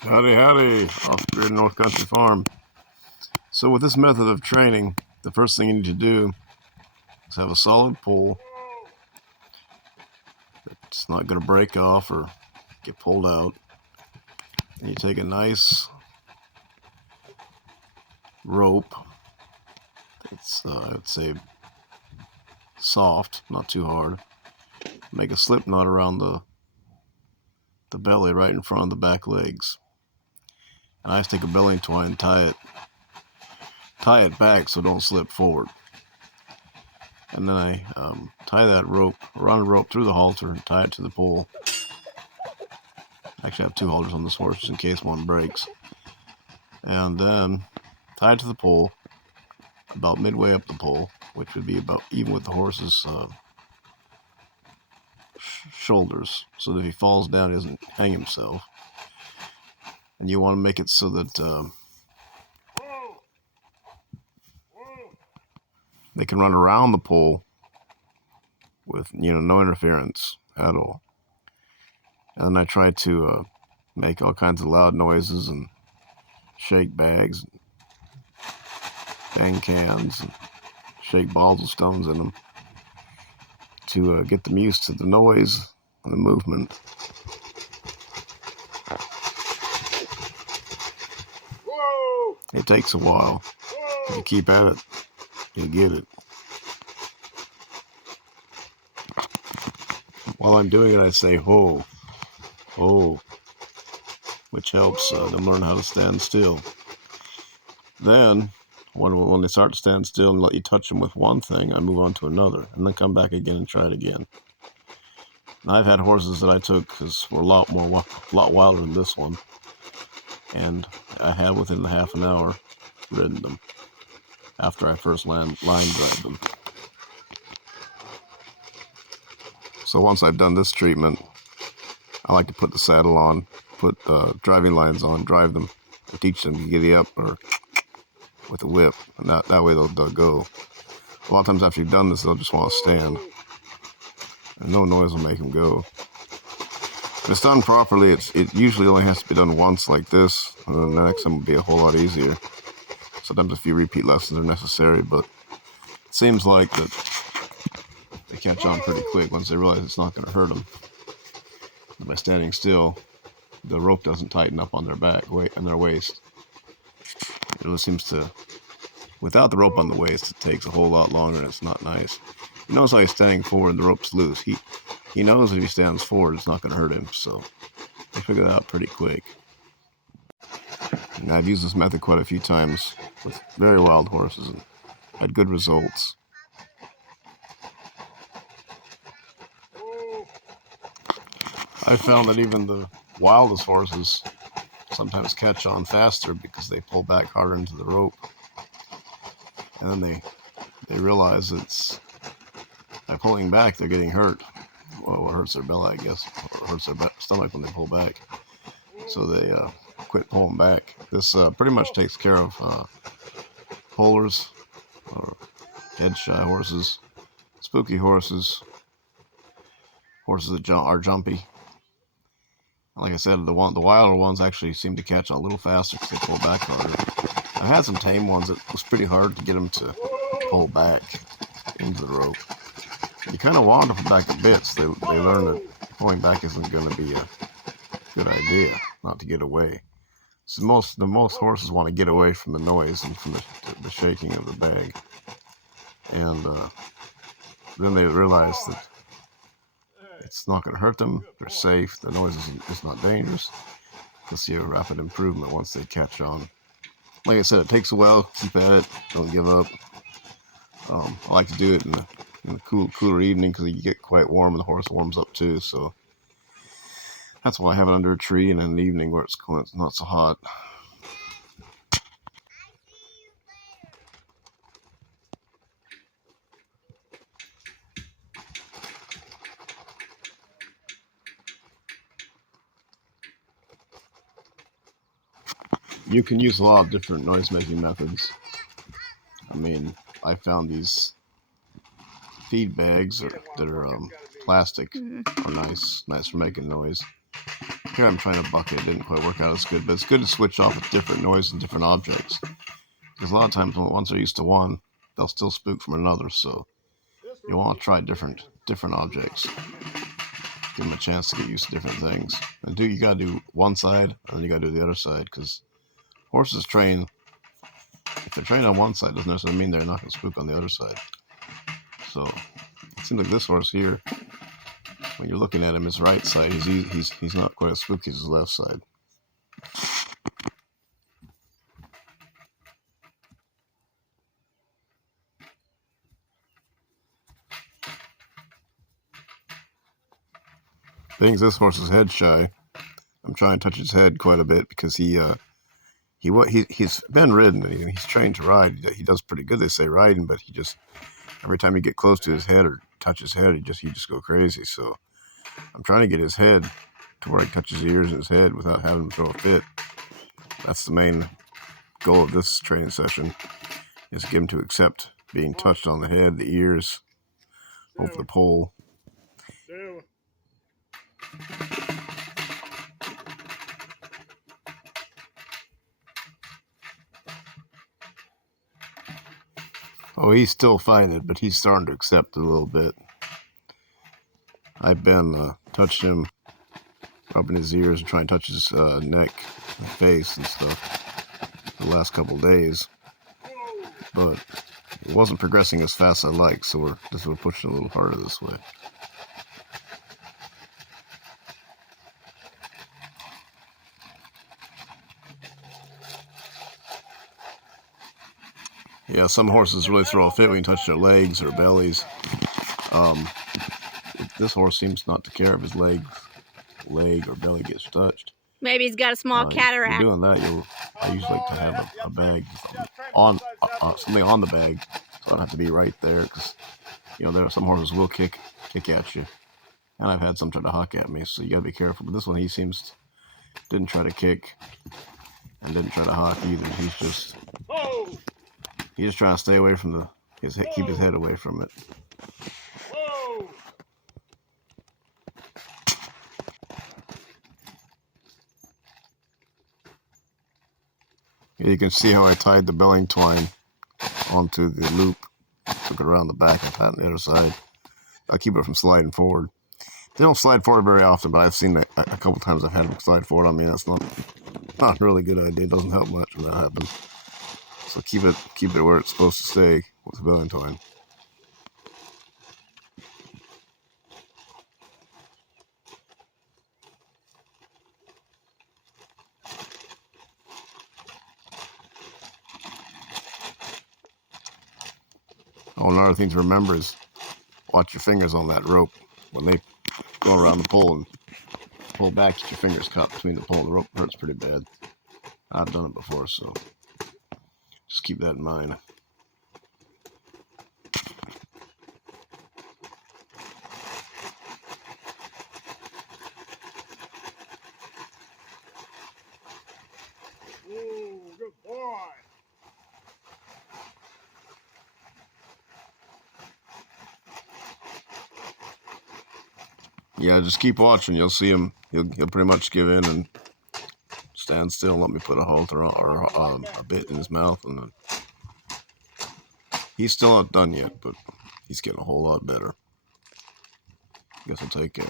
Howdy, howdy, off-grid North Country Farm. So with this method of training, the first thing you need to do is have a solid pole. It's not going to break off or get pulled out. And you take a nice rope. It's, I would say, soft, not too hard. Make a slip knot around the belly right in front of the back legs. And I just take a belly twine and tie it back so it don't slip forward. And then I tie that rope, run a rope through the halter and tie it to the pole. Actually, I have two halters on this horse just in case one breaks. And then tie it to the pole, about midway up the pole, which would be about even with the horse's shoulders, so that if he falls down, he doesn't hang himself. And you want to make it so that they can run around the pole with no interference at all. And then I try to make all kinds of loud noises and shake bags, bang cans, and shake balls of stones in them to get them used to the noise and the movement. It takes a while. If you keep at it, you'll get it. While I'm doing it, I say ho, ho, which helps them learn how to stand still. Then, when they start to stand still and let you touch them with one thing, I move on to another, and then come back again and try it again. And I've had horses that I took because were a lot wilder than this one, and I had within half an hour ridden them after I first line dragged them. So once I've done this treatment, I like to put the saddle on, put driving lines on, drive them, teach them to giddy up or with a whip, and that way they'll go. A lot of times after you've done this, they'll just want to stand, and no noise will make them go. If it's done properly, it usually only has to be done once like this, and then the next time will be a whole lot easier. Sometimes a few repeat lessons are necessary, but it seems like that they catch on pretty quick once they realize it's not going to hurt them. And by standing still, the rope doesn't tighten up on their back and their waist. It really seems to, without the rope on the waist, it takes a whole lot longer and it's not nice. He knows how he's standing forward and the rope's loose. He knows if he stands forward, it's not going to hurt him, so they figure that out pretty quick. And I've used this method quite a few times with very wild horses and had good results. I found that even the wildest horses sometimes catch on faster because they pull back harder into the rope. And then they realize it's by pulling back they're getting hurt. Well, it hurts their belly, I guess, or hurts their stomach when they pull back. So they quit pulling back. This pretty much takes care of pullers or head shy horses, spooky horses, horses that are jumpy. Like I said, the wilder ones actually seem to catch on a little faster because they pull back harder. I had some tame ones that was pretty hard to get them to pull back into the rope. You kind of want to pull back a bit so they learn that pulling back isn't going to be a good idea, not to get away. So most horses want to get away from the noise and from the shaking of the bag. And then they realize that it's not going to hurt them. They're safe. The noise is not dangerous. They'll see a rapid improvement once they catch on. Like I said, it takes a while. Keep at it. Don't give up. I like to do it in a cooler evening because you get quite warm and the horse warms up too. So that's why I have it under a tree and in the evening where it's cool. It's not so hot. You can use a lot of different noise-making methods. I mean, I found these feed bags that are plastic are nice for making noise. Here I'm trying to buck it. It didn't quite work out as good, but it's good to switch off with different noise and different objects. Because a lot of times, once they're used to one, they'll still spook from another. So you want to try different objects. Give them a chance to get used to different things. And you gotta do one side, and then you gotta do the other side. Because horses train. If they're trained on one side, doesn't necessarily mean they're not gonna spook on the other side. So it seems like this horse here, when you're looking at him, his right side, he's not quite as spooky as his left side. Things this horse is head shy. I'm trying to touch his head quite a bit because he's been ridden and he's trained to ride. He does pretty good, they say, riding, but he just, every time you get close to his head or touch his head, he just go crazy. So I'm trying to get his head to where he touches his ears and his head without having him throw a fit. That's the main goal of this training session, is to get him to accept being touched on the head, the ears, over the pole. Oh, he's still fighting it, but he's starting to accept it a little bit. I've been touching him, rubbing his ears and trying to touch his neck and face and stuff the last couple of days. But it wasn't progressing as fast as I like, so we're pushing a little harder this way. Yeah, some horses really throw a fit when you touch their legs or bellies. This horse seems not to care if his leg or belly gets touched. Maybe he's got a small cataract. If you're doing that, I usually like to have a bag on something on the bag, so I don't have to be right there, because there are some horses will kick at you, and I've had some try to huck at me, so you gotta be careful. But this one, he seems didn't try to kick and didn't try to huck either. He's just trying to stay away from keep his head away from it. You can see how I tied the belling twine onto the loop, took it around the back and pat on the other side. I'll keep it from sliding forward. They don't slide forward very often, but I've seen that a couple times. I've had them slide forward on me. That's not a really good idea. It doesn't help much when that happens. So keep it where it's supposed to stay with the belling twine. Oh, another thing to remember is watch your fingers on that rope. When they go around the pole and pull back, get your fingers caught between the pole and the rope. It hurts pretty bad. I've done it before, so just keep that in mind. Ooh, good boy. Yeah, just keep watching. You'll see him. He'll pretty much give in and stand still and let me put a halter or a bit in his mouth, and then he's still not done yet, but he's getting a whole lot better. Guess I'll take it.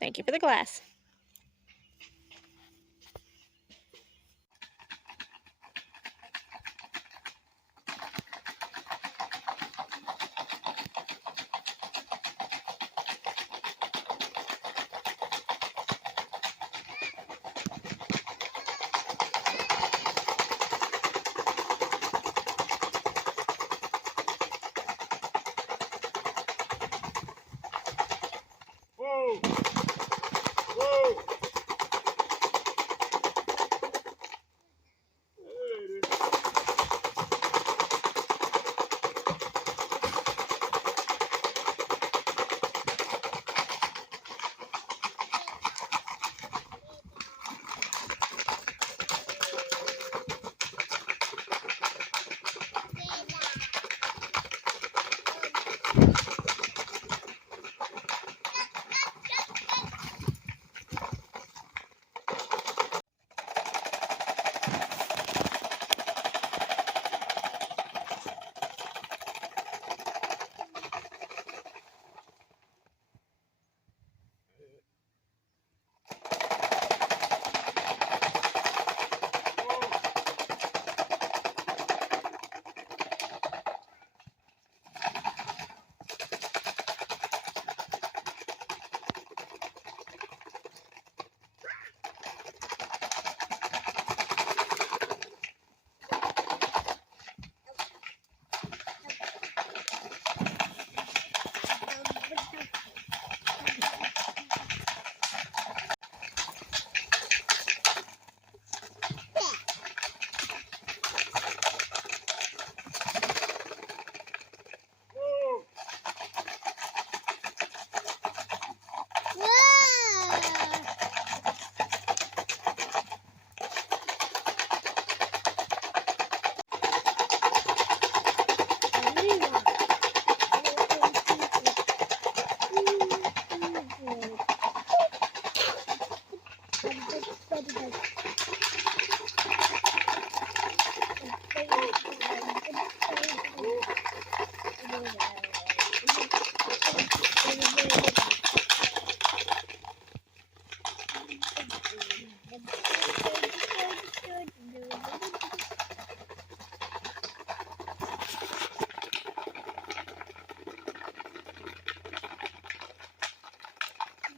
Thank you for the glass.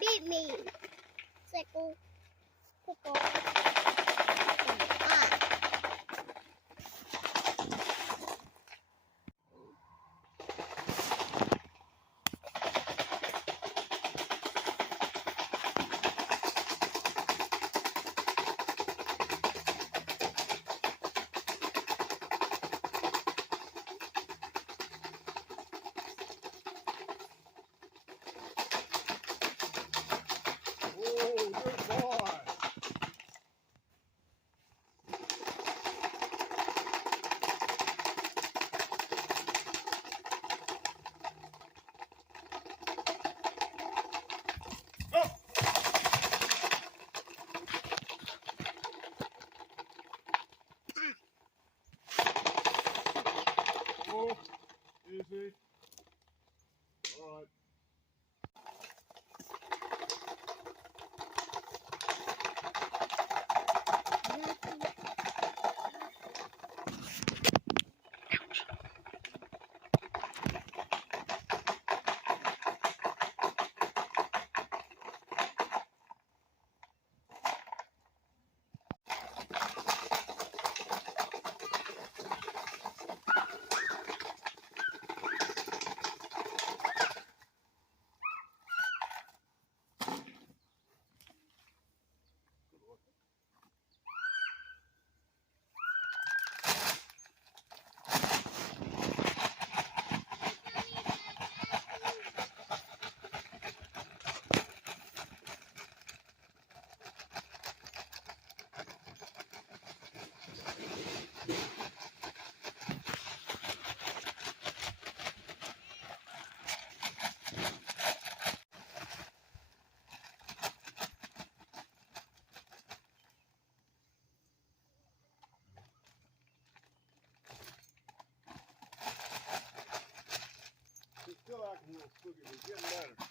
Beat me. Sickle. Pickle. Easy. All right. He's still acting a little spooky, but he's getting better.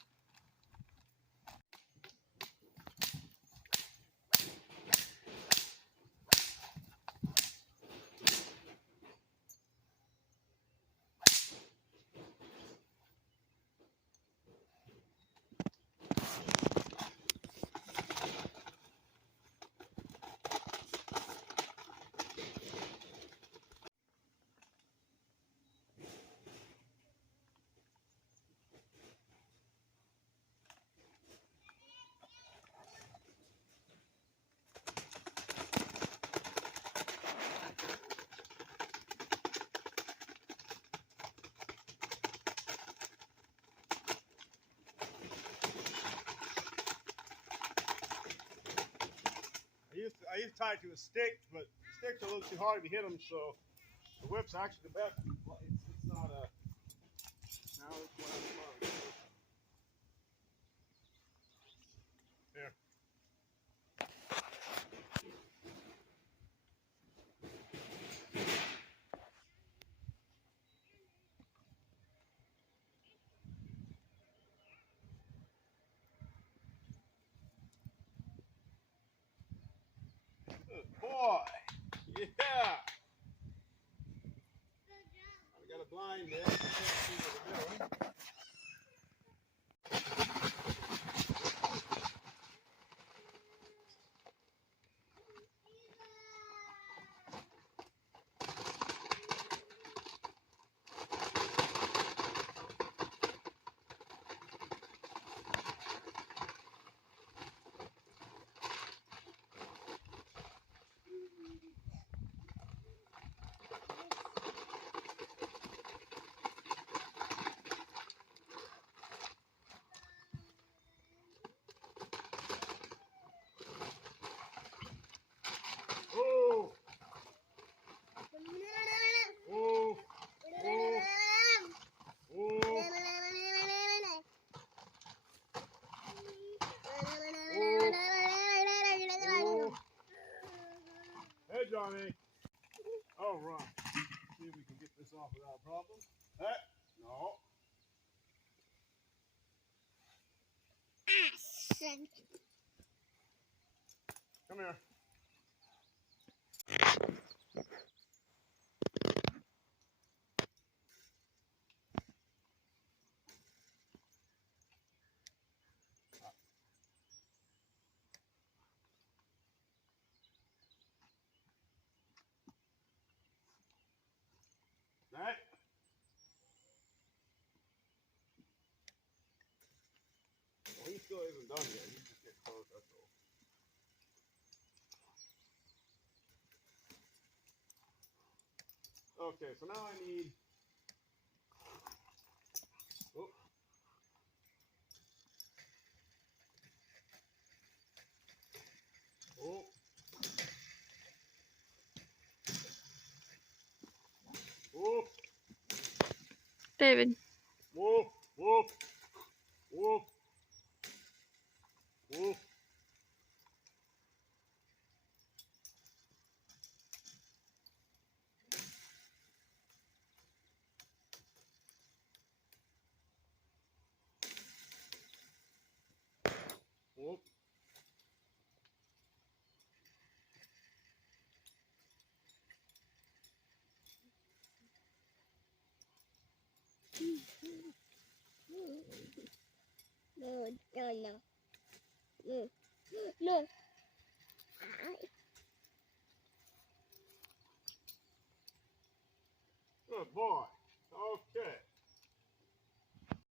used to tie it to a stick, but sticks are a little too hard if you hit them, so the whip's actually the best. It's not a. Now it's what I'm smart. Here. Good boy. Yeah. I got a blind there. I can't see what they're doing. Oh. Oh. Oh. Oh. Oh. Hey, Johnny. All right. See if we can get this off without a problem. Hey. No. Come here. Hey. Well, he still isn't done yet. He's just getting close, that's all. Okay, so now I need. Oh. Oh. Oh. David. Whoa. Whoa. Whoa. Whoa. Whoa. No, no, no. No, no.